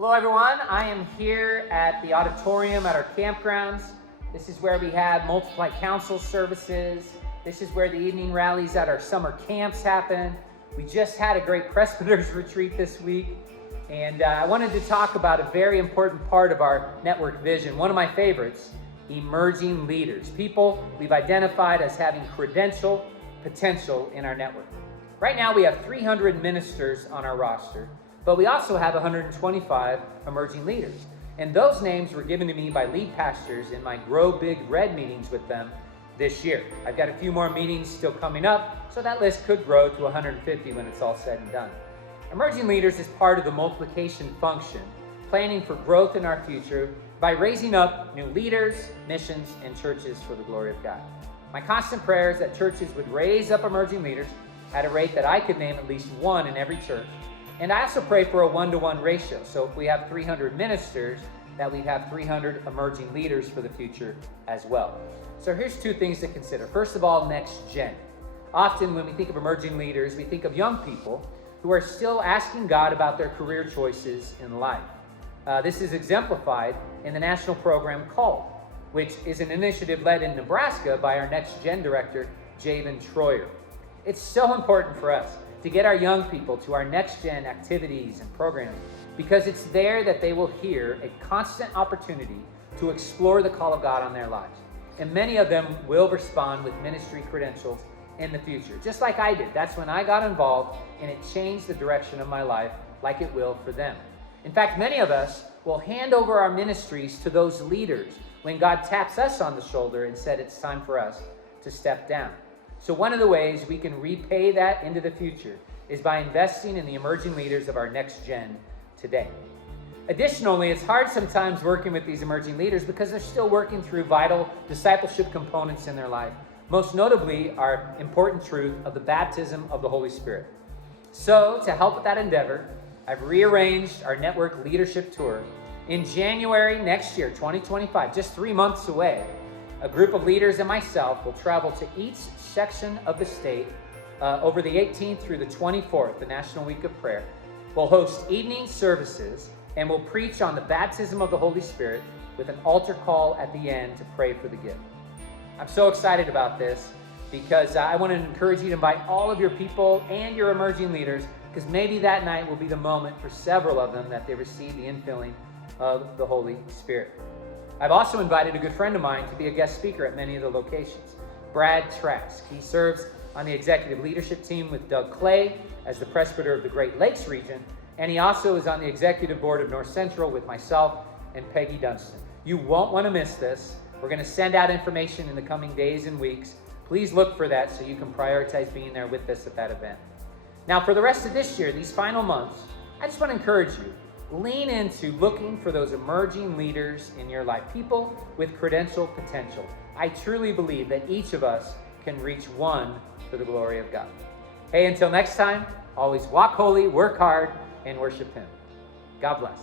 Hello everyone, I am here at the auditorium at our campgrounds. This is where we have Multiply Council services. This is where the evening rallies at our summer camps happen. We just had a great presbyters retreat this week. And I wanted to talk about a very important part of our network vision, one of my favorites, emerging leaders. People we've identified as having credential potential in our network. Right now we have 300 ministers on our roster, but we also have 125 emerging leaders. And those names were given to me by lead pastors in my Grow Big Red meetings with them this year. I've got a few more meetings still coming up, so that list could grow to 150 when it's all said and done. Emerging leaders is part of the multiplication function, planning for growth in our future by raising up new leaders, missions, and churches for the glory of God. My constant prayer is that churches would raise up emerging leaders at a rate that I could name at least one in every church. And I also pray for a 1-to-1 ratio. So if we have 300 ministers, that we have 300 emerging leaders for the future as well. So here's two things to consider. First of all, next gen. Often when we think of emerging leaders, we think of young people who are still asking God about their career choices in life. This is exemplified in the national program Called, which is an initiative led in Nebraska by our next gen director, Javen Troyer. It's so important for us to get our young people to our next gen activities and programs because it's there that they will hear a constant opportunity to explore the call of God on their lives. And many of them will respond with ministry credentials in the future, just like I did. That's when I got involved and it changed the direction of my life like it will for them. In fact, many of us will hand over our ministries to those leaders when God taps us on the shoulder and said it's time for us to step down. So one of the ways we can repay that into the future is by investing in the emerging leaders of our next gen today. Additionally, it's hard sometimes working with these emerging leaders because they're still working through vital discipleship components in their life, most notably our important truth of the baptism of the Holy Spirit. So to help with that endeavor, I've rearranged our network leadership tour. In January next year, 2025, just 3 months away, a group of leaders and myself will travel to each section of the state over the 18th through the 24th, the National Week of Prayer. We'll host evening services and we'll preach on the baptism of the Holy Spirit with an altar call at the end to pray for the gift. I'm so excited about this because I want to encourage you to invite all of your people and your emerging leaders because maybe that night will be the moment for several of them that they receive the infilling of the Holy Spirit. I've also invited a good friend of mine to be a guest speaker at many of the locations, Brad Trask. He serves on the executive leadership team with Doug Clay as the presbyter of the Great Lakes region, and he also is on the executive board of North Central with myself and Peggy Dunstan. You won't want to miss this. We're going to send out information in the coming days and weeks. Please look for that so you can prioritize being there with us at that event. Now, for the rest of this year, these final months, I just want to encourage you. Lean into looking for those emerging leaders in your life, people with credential potential. I truly believe that each of us can reach one for the glory of God. Hey, until next time, always walk holy, work hard, and worship Him. God bless.